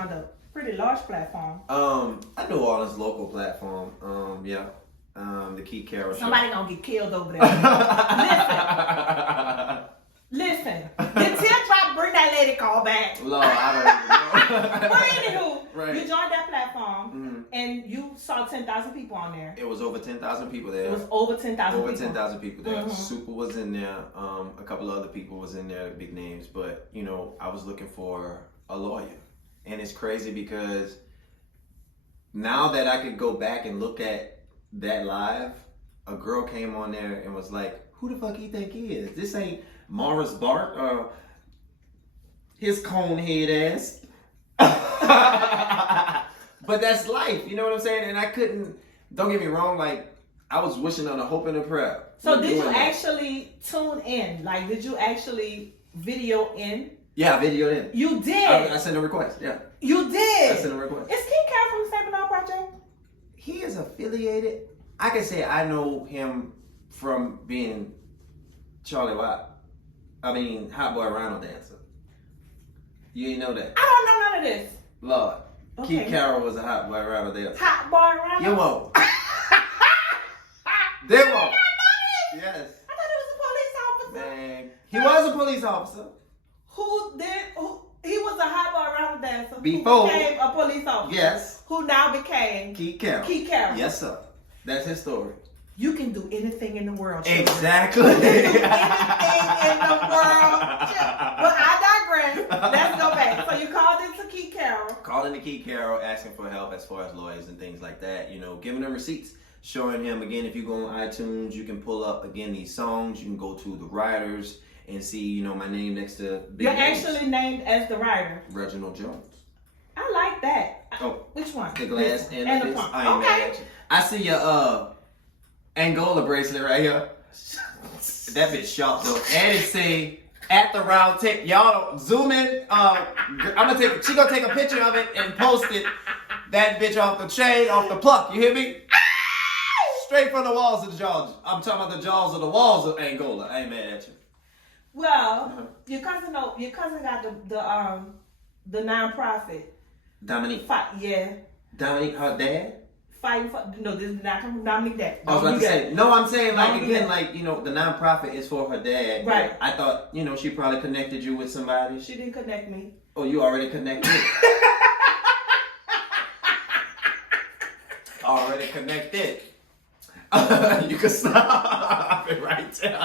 joined a pretty large platform. I New Orleans local platform. Yeah. The Keith Carroll show. Somebody gonna get killed over there. Listen. Did Teardrop bring that lady call back? Lord, I don't even know. Well, anywho, right. you joined that platform and you saw 10,000 people on there. It was over 10,000 people there. It was over 10,000 people. Over 10,000 people there. Super was in there. A couple of other people was in there, big names. But, you know, I was looking for a lawyer. And it's crazy because now that I could go back and look at that live, a girl came on there and was like, who the fuck you think he is? This ain't Morris Bart or his cone head ass. But that's life, you know what I'm saying? And I couldn't, don't get me wrong, like, I was wishing on a hope and a prayer. So did you actually tune in? Like, did you actually video in? Yeah, I videoed in. You did? I sent a request, yeah. You did? I sent a request. Is Keith Carroll from the Seminar Project? He is affiliated. I can say I know him from being Charlie Watt. I mean, Hot Boy Rhino Dancer. You ain't know that? I don't know none of this. Lord. Okay. Keith Carroll was a Hot Boy Rhino Dancer. Hot Boy Rhino? You won't. They won't. Yes. I thought he was a police officer. Man. He was a police officer. He was a Hot Boy Rhino Dancer. Before. Who became a police officer. Yes. Who now became Keith Carroll. Keith Carroll. Yes, sir. That's his story. You can do anything in the world. Children. Exactly. You can do anything in the world. But I digress. Let's go back. So you called in to Keith Carroll. Calling to Keith Carroll, asking for help as far as lawyers and things like that. You know, giving him receipts. Showing him, again, if you go on iTunes, you can pull up, again, these songs. You can go to the writers and see, you know, my name next to big You're names. actually named as the writer. Reginald Jones. I like that. Oh. Which one? The glass and the the fist. pump. I ain't mad at you. I see your Angola bracelet right here. That bitch sharp though. And it say at the round tip. Y'all zoom in. She gonna take a picture of it and post it. That bitch off the chain, off the pluck. You hear me? Straight from the walls of Georgia. I'm talking about the jaws of the walls of Angola. I ain't mad at you. Well, your cousin got the nonprofit. Dominique. Yeah. Dominique, her dad? Fighting for, no, this is not from Dominique Dad. I was about to say, no, I'm saying, like, Dominique again, Dad. like, you know, the nonprofit is for her dad. Right. I thought, you know, she probably connected you with somebody. She didn't connect me. Oh, you already connected? Already connected. You can stop it right there.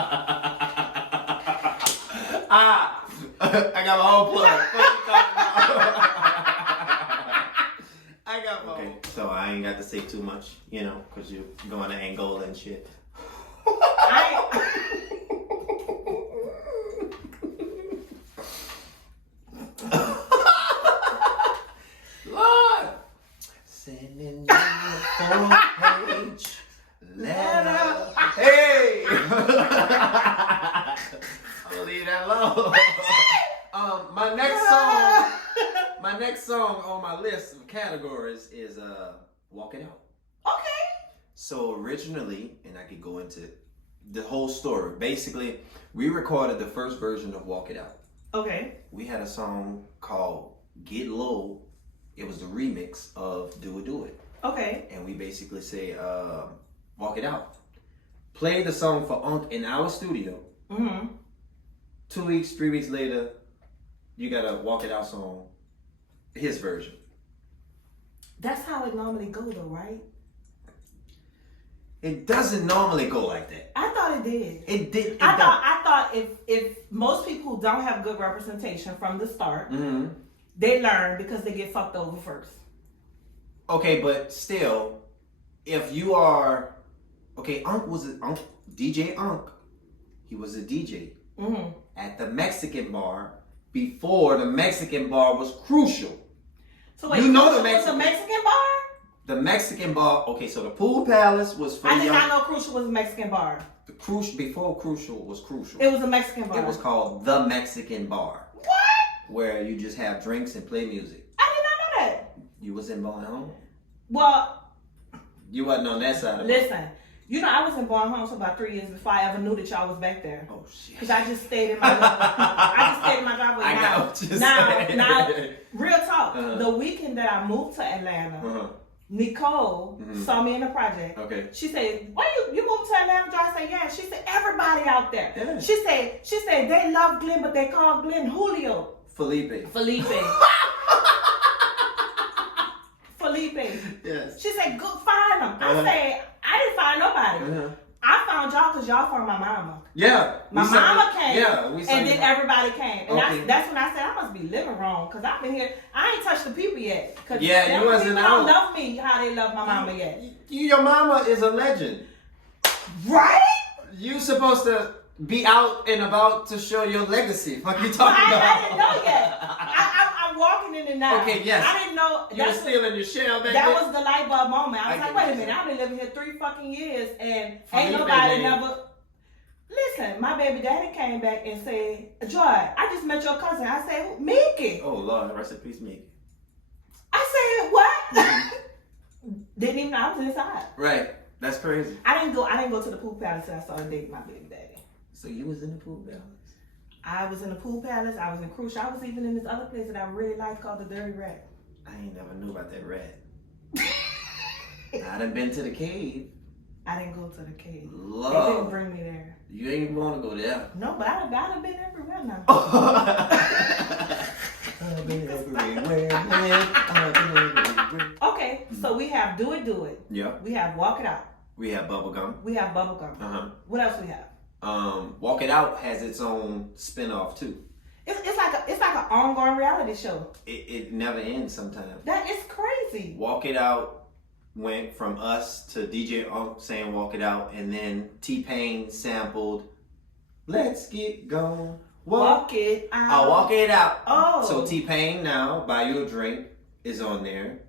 I got my whole plug. I got my whole. So I ain't got to say too much, you know, because you're going to Angola and shit. Lord! Sending you a 4-page letter. Hey! I'll leave that alone. My next song on my list of categories is Walk It Out. Okay. So originally, and I could go into the whole story. Basically, we recorded the first version of Walk It Out. Okay. We had a song called Get Low. It was the remix of Do It, Do It. Okay. And we basically say, Walk It Out. Played the song for Unc in our studio. Mm-hmm. 2 weeks, 3 weeks later, you got a Walk It Out song, his version. That's how it normally goes, though, right? It doesn't normally go like that. I thought it did. It did. I thought if most people who don't have good representation from the start, they learn because they get fucked over first. Okay, but still, if you are, okay, DJ Unc, he was a DJ at the Mexican bar before the Mexican bar was crucial. So wait, you know Crucial was a Mexican bar? The Mexican bar, okay, so the Pool Palace was for I did not know Crucial was a Mexican bar. The Crucial, before Crucial was Crucial. It was a Mexican bar. It was called the Mexican Bar. What? Where you just have drinks and play music. I did not know that. You was in Born Home? Well, you wasn't on that side of it. Listen, you know I was in Born Home for about 3 years before I ever knew that y'all was back there. Oh shit. Because I just stayed in my driveway. I just stayed in my driveway. I got what you're saying. Now, real talk. the weekend that I moved to Atlanta, Nicole saw me in the project. Okay. She said, "Why you moved to Atlanta?" I said, "Yeah." She said, "Everybody out there." Yeah. She said they love Glenn, but they call Glenn Julio. Felipe. Yes. She said, "Go find them." I said, "I didn't find nobody. I found y'all because y'all from my mama." Yeah. My mama came. Yeah. And then everybody came. And Okay. that's when I said, I must be living wrong. Because I've been here. I ain't touched the people yet. Cause Yeah, you wasn't people out. don't love me how they love my mama yet. Your mama is a legend. Right? You supposed to be out and about to show your legacy. What you talking about? I didn't know yet. I'm walking in it now. Okay, yes. I didn't know. You were still in your shell back That then? was the light bulb moment. I was like, wait a minute. I've been living here 3 fucking years and ain't nobody never. Listen, my baby daddy came back and said, "Joy, I just met your cousin." I said, "Mickey." Oh Lord, rest in peace, Mickey. I said, "What?" Didn't even know I was inside. Right. That's crazy. I didn't go to the pool palace until I started dating my baby daddy. So you was in the pool palace? I was in the pool palace. I was in Cruise. I was even in this other place that I really liked called the Dirty Rat. I ain't never knew about that rat. I done been to the cave. I didn't go to the cave. Lord. They didn't bring me there. You ain't want to go there. No, but I've been everywhere now. I've been everywhere. Okay, so we have Do It. Yeah. We have Walk It Out. We have Bubblegum. We have Bubblegum. What else we have? Walk It Out has its own spin-off too. It's like an ongoing reality show. It never ends sometimes. That is crazy. Walk It Out went from us to DJ Unk saying Walk It Out, and then T-Pain sampled Let's Get Gone. Walk It Out. Oh, Walk It Out. Oh. So T-Pain now, Buy You a Drink, is on there.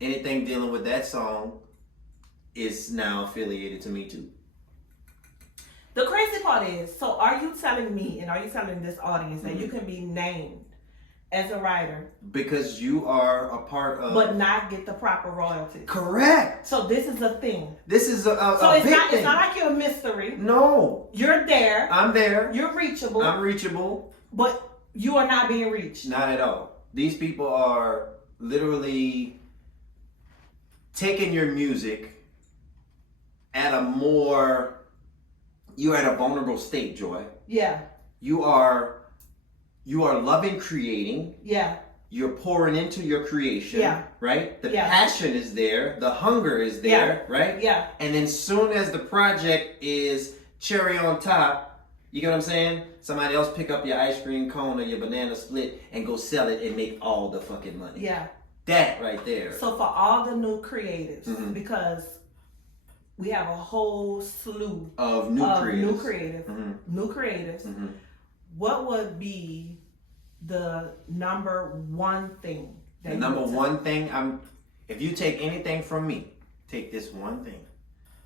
Anything dealing with that song is now affiliated to me too. The crazy part is, so are you telling me and are you telling this audience that you can be named as a writer because you are a part of, but not get the proper royalties? Correct. So this is a thing. This is a so it's big not thing. It's not like you're a mystery. No. You're there. I'm there. You're reachable. I'm reachable. But you are not being reached. Not at all. These people are literally taking your music at a more, you're at a vulnerable state, Joy. Yeah. You are loving creating. Yeah. You're pouring into your creation. Yeah. Right? The passion is there. The hunger is there. Yeah. Right? Yeah. And then soon as the project is cherry on top, you get what I'm saying? Somebody else pick up your ice cream cone or your banana split and go sell it and make all the fucking money. Yeah. That right there. So for all the new creatives, because we have a whole slew of new creatives, what would be the number one thing? The number one thing, if you take anything from me, take this one thing.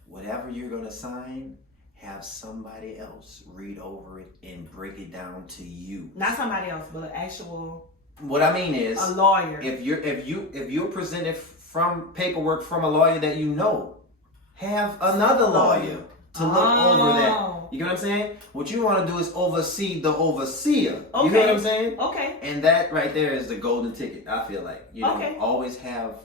Whatever you're going to sign, have somebody else read over it and break it down to you. Not somebody else, but actual. What I mean is, a lawyer. If you're presented from paperwork from a lawyer that you know, have another lawyer to look over that. You get what I'm saying? What you want to do is oversee the overseer. Okay. You know what I'm saying? Okay. And that right there is the golden ticket. I feel like okay. Always have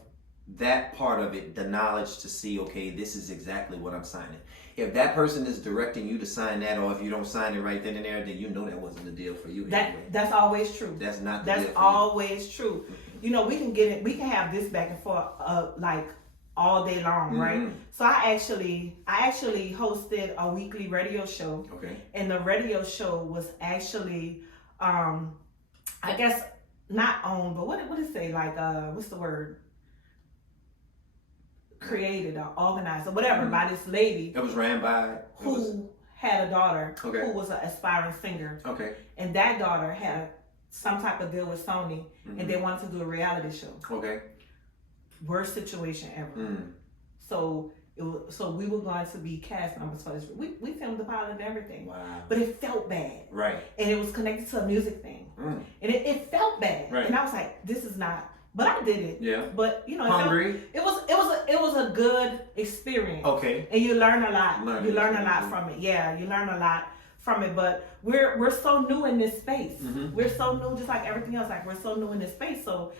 that part of it, the knowledge to see, okay, this is exactly what I'm signing. If that person is directing you to sign that, or if you don't sign it right then and there, then you know that wasn't the deal for you. That's always true. That's not the deal for you. That's always true. You know, we can get it. We can have this back and forth, like all day long, right? So I actually hosted a weekly radio show. Okay. And the radio show was actually, I guess not owned, but what did it say? Like, what's the word? Created or organized or whatever by this lady. It was ran by who had a daughter okay. who was an aspiring singer. Okay. And that daughter had some type of deal with Sony, and they wanted to do a reality show. Okay. Worst situation ever. So we were going to be cast members for this. We filmed the pilot and everything. Wow. But it felt bad. Right. And it was connected to a music thing. And it felt bad. Right. And I was like, this is not. But I did it. Yeah. But you know, hungry. It was a good experience. Okay. And you learn a lot. You learn a lot from it. Yeah, you learn a lot from it, but we're so new in this space. Mm-hmm. We're so new, just like everything else. Like, we're so new in this space, so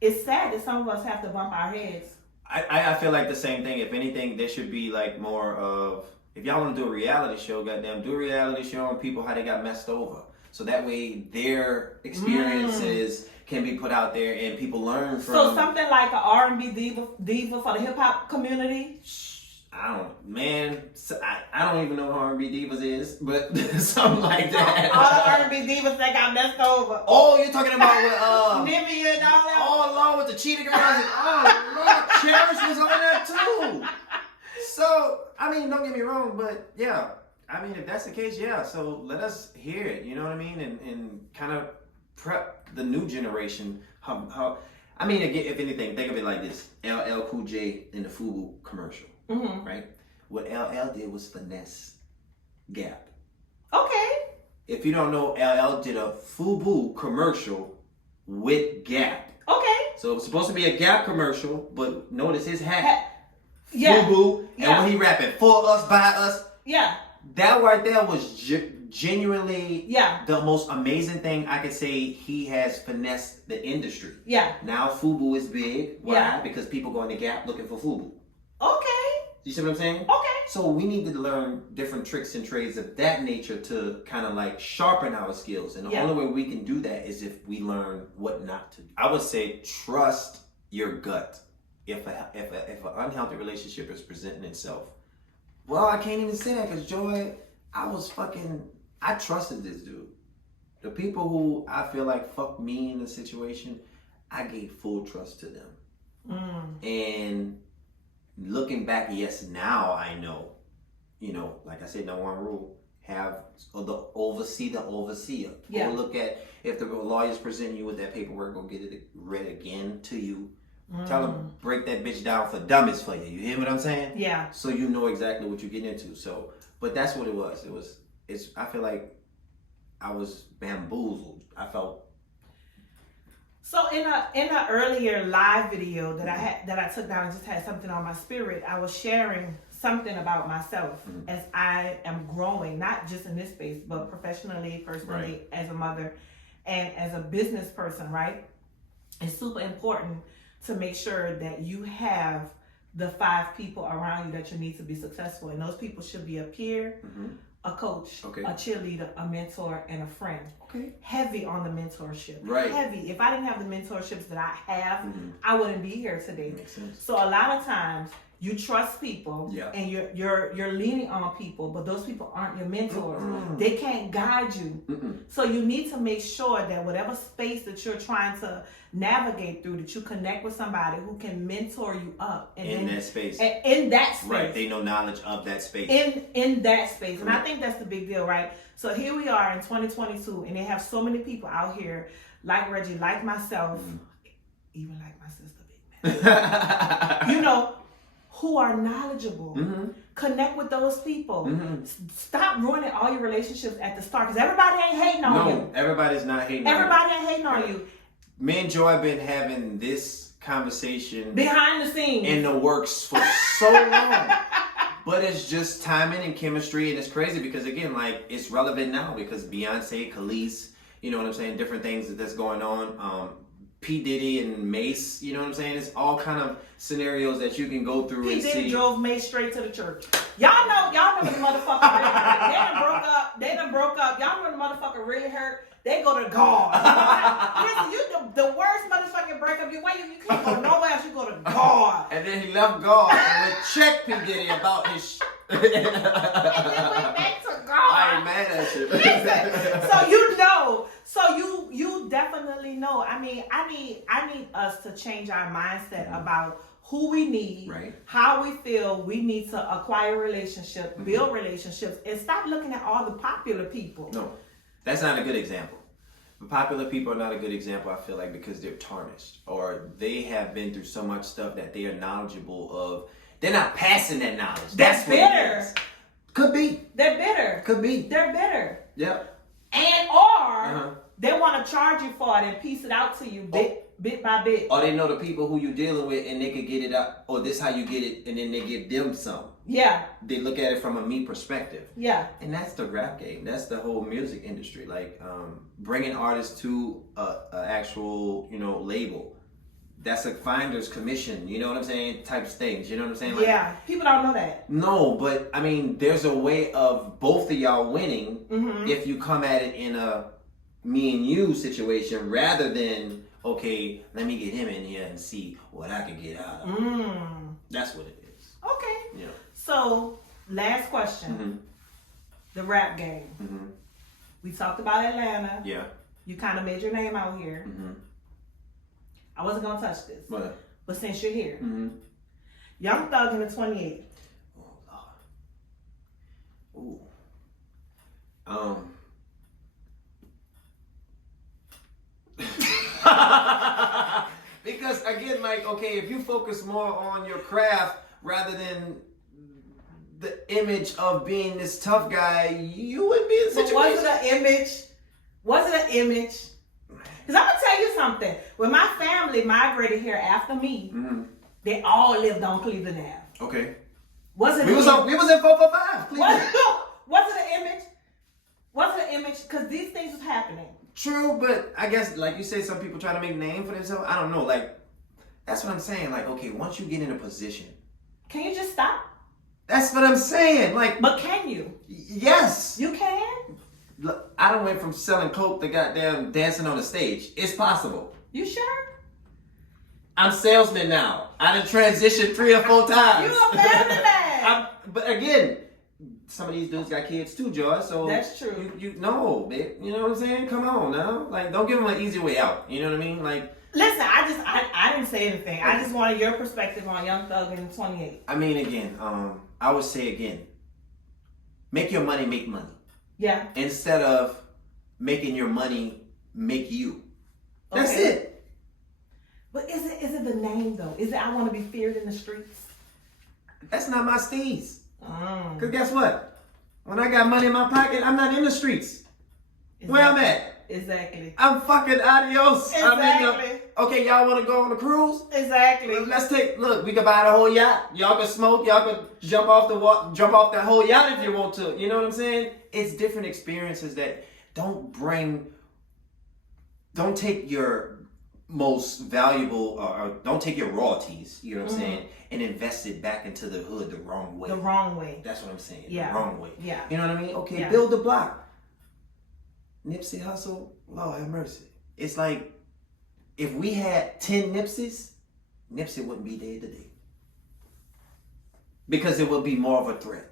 it's sad that some of us have to bump our heads. I feel like the same thing. If anything, there should be like more of, if y'all want to do a reality show, goddamn, do a reality show on people how they got messed over. So that way their experiences can be put out there and people learn from. So something like an R&B diva for the hip hop community. I don't even know what R&B divas is, but something like that. All the R&B divas that got messed over. Oh, you're talking about with Nivea and all that. Oh, along with the Cheetah Girls. And, oh Lord, Cherish was on that too. So I mean, don't get me wrong, but yeah, I mean, if that's the case, yeah. So let us hear it. You know what I mean, and kind of prep the new generation. How I mean, again, if anything, think of it like this: LL Cool J in the FUBU commercial. Mm-hmm. Right? What LL did was finesse Gap. Okay. If you don't know, LL did a FUBU commercial with Gap. Okay. So it was supposed to be a Gap commercial, but notice his hat. Yeah. FUBU. And when he rapping for us, by us. Yeah. That right there was genuinely the most amazing thing I could say. He has finessed the industry. Yeah. Now FUBU is big. Why? Because people go in the Gap looking for FUBU. Okay. You see what I'm saying? Okay. So we need to learn different tricks and trades of that nature to kind of like sharpen our skills. And the only way we can do that is if we learn what not to do. I would say trust your gut. If an unhealthy relationship is presenting itself. Well, I can't even say that because Joy, I trusted this dude. The people who I feel like fucked me in the situation, I gave full trust to them. And looking back, yes, now I know, like I said, no one rule, have the overseer. Go look at, if the lawyer's presenting you with that paperwork, go get it read again to you. Tell them, break that bitch down for dummies for you. You hear what I'm saying? Yeah. So you know exactly what you're getting into. So, but that's what it was. I feel like I was bamboozled. I felt. So in a earlier live video that I took down and just had something on my spirit, I was sharing something about myself as I am growing, not just in this space, but professionally, personally, as a mother, and as a business person, right? It's super important to make sure that you have the 5 people around you that you need to be successful. And those people should be a peer, a coach, a cheerleader, a mentor, and a friend. Okay. Heavy on the mentorship. Right. Heavy. If I didn't have the mentorships that I have, I wouldn't be here today. Makes sense. So a lot of times you trust people and you're leaning on people, but those people aren't your mentors. They can't guide you. So you need to make sure that whatever space that you're trying to navigate through, that you connect with somebody who can mentor you up in that space. Right. They know knowledge of that space. In that space. And I think that's the big deal, right? So here we are in 2022, and they have so many people out here like Reggie, like myself, even like my sister, Big Man. Who are knowledgeable. Connect with those people. Stop ruining all your relationships at the start, because everybody ain't hating on you. No, everybody's not hating on you. Everybody ain't hating on you. Me and Joy have been having this conversation behind the scenes in the works for so long. But it's just timing and chemistry, and it's crazy because, again, like, it's relevant now because Beyonce, Khalees, you know what I'm saying, different things that's going on. P. Diddy and Mace, you know what I'm saying? It's all kind of scenarios that you can go through and see. P. Diddy drove Mace straight to the church. Y'all know the motherfucker really hurt. They done broke up. Y'all know the motherfucker really hurt. They go to God. Listen, you the worst motherfucking breakup. You can't go nowhere else. You go to God. And then he left God and would check P. Diddy about his and then went back to God. I ain't mad at you. Listen, so you definitely know. I mean, I need us to change our mindset about who we need, how we feel we need to acquire relationships, build relationships, and stop looking at all the popular people. No. That's not a good example. The popular people are not a good example, I feel like, because they're tarnished or they have been through so much stuff that they are knowledgeable of. They're not passing that knowledge. That's what it is. Could be. They're bitter. Could be. They're bitter. Yep. And or they want to charge you for it and piece it out to you bit by bit. Or they know the people who you're dealing with and they could get it up, or this how you get it, and then they give them some. They look at it from a me perspective. Yeah. And that's the rap game. That's the whole music industry. Like bringing artists to a actual, label. That's a finder's commission. You know what I'm saying? Types things. You know what I'm saying? Like, yeah. People don't know that. No, but I mean, there's a way of both of y'all winning if you come at it in a me and you situation rather than, okay, let me get him in here and see what I can get out of him. That's what it is. Okay. Yeah. So, last question. The rap game. We talked about Atlanta. Yeah. You kind of made your name out here. I wasn't going to touch this. But since you're here. Young Thug in the 28. Oh, Lord. Ooh. Because again, like, okay, if you focus more on your craft rather than the image of being this tough guy, you would be in a situation. But was it an image? Was it an image? Because I'm going to tell you something. When my family migrated here after me, they all lived on Cleveland Ave. Okay. Was it we was in 445. Cleveland. Was it an image? Was it an image? Because these things was happening. True, but I guess, like you say, some people try to make a name for themselves. I don't know. Like, that's what I'm saying. Like, okay, once you get in a position. Can you just stop? That's what I'm saying. Like, but can you? Yes. You can? Look, I done went from selling coke to goddamn dancing on the stage. It's possible. You sure? I'm salesman now. I done transitioned 3 or 4 times. You a family man. But again, some of these dudes got kids too, Joy. So that's true. You know, babe. You know what I'm saying? Come on now. Like, don't give them an easy way out. You know what I mean? Like, listen, I didn't say anything. I just wanted your perspective on Young Thug in 28. I mean, again, I would say again, make your money make money. Yeah. Instead of making your money make you. That's it. But is it the name though? Is it I want to be feared in the streets? That's not my steez. Because guess what? When I got money in my pocket, I'm not in the streets. Where I'm at. Exactly. I'm fucking adios. Exactly. Okay, y'all want to go on a cruise? Exactly. Look, we can buy the whole yacht. Y'all can smoke. Y'all can jump off the whole yacht if you want to. You know what I'm saying? It's different experiences that don't take your most valuable, or don't take your royalties, you know what I'm saying, and invest it back into the hood the wrong way. The wrong way. That's what I'm saying. Yeah. The wrong way. Yeah. You know what I mean? Okay, build the block. Nipsey Hussle, Lord have mercy. It's like, if we had 10 Nipseys, Nipsey wouldn't be dead today. Because it would be more of a threat.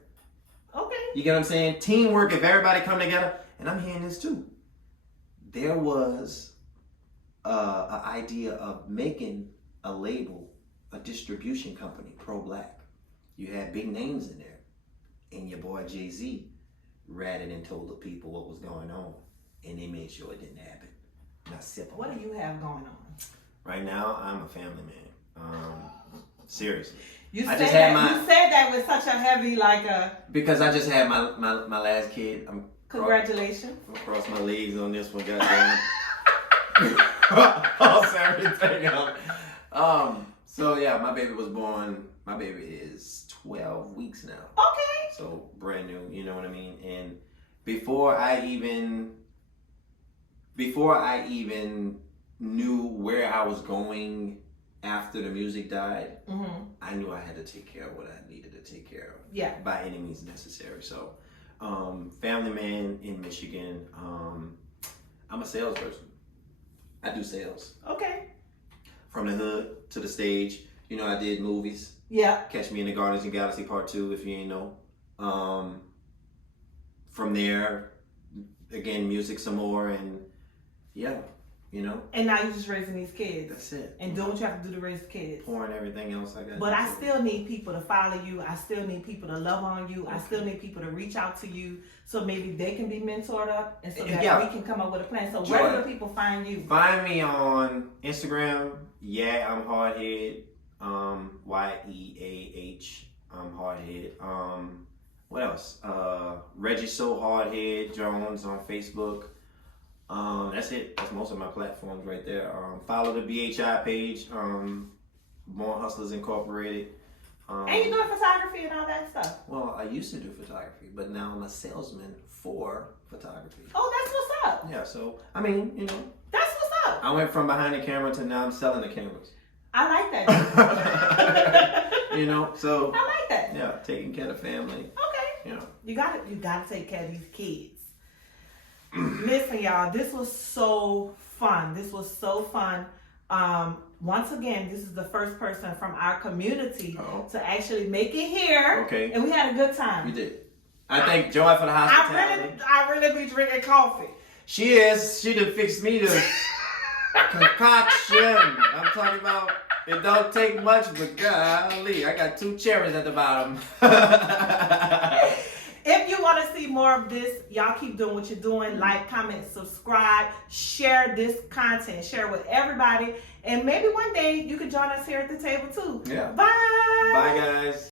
Okay. You get what I'm saying? Teamwork, if everybody come together, and I'm hearing this too. There was an idea of making a label, a distribution company, pro-black. You had big names in there. And your boy Jay-Z ratted and told the people what was going on. And they made sure it didn't happen. Not simple. What do you have going on? Right now, I'm a family man. Seriously. You said that with such a heavy, because I just had my last kid. Congratulations. I'm cross my legs on this one, goddamn. Oh, everything up. So yeah, my baby was born. My baby is 12 weeks now. Okay. So brand new, you know what I mean? And before I even knew where I was going after the music died, I knew I had to take care of what I needed to take care of. Yeah. By any means necessary. So, family man in Michigan. I'm a salesperson. I do sales. Okay. From the hood to the stage. You know, I did movies. Yeah. Catch Me in the Guardians of the Galaxy Part 2, if you ain't know. From there, again, music some more, and yeah, you know. And now you're just raising these kids. That's it. And doing what you have to do to raise kids. Pouring everything else I got. But I still need people to follow you. I still need people to love on you. Okay. I still need people to reach out to you so maybe they can be mentored up and so that we can come up with a plan. So where do people find you? Find me on Instagram. Yeah, I'm Hardhead. YEAH. I'm Hardhead. What else? Reggie So Hardhead Jones on Facebook. That's it. That's most of my platforms right there. Follow the BHI page. Born Hustlers Incorporated. And you doing photography and all that stuff. Well, I used to do photography, but now I'm a salesman for photography. Oh, that's what's up. Yeah, so, I mean, you know. That's what's up. I went from behind the camera to now I'm selling the cameras. I like that. You know, so. I like that. Yeah, taking care of the family. Okay. You know. You gotta take care of these kids. Listen, y'all, this was so fun. Once again, this is the first person from our community to actually make it here. Okay. And we had a good time. We did. I thank Joy for the hospitality. I really be drinking coffee. She is. She done fixed me the concoction. I'm talking about, it don't take much, but golly, I got 2 cherries at the bottom. If you want to see more of this, y'all keep doing what you're doing. Like, comment, subscribe, share this content. Share with everybody. And maybe one day you could join us here at the table too. Yeah. Bye. Bye, guys.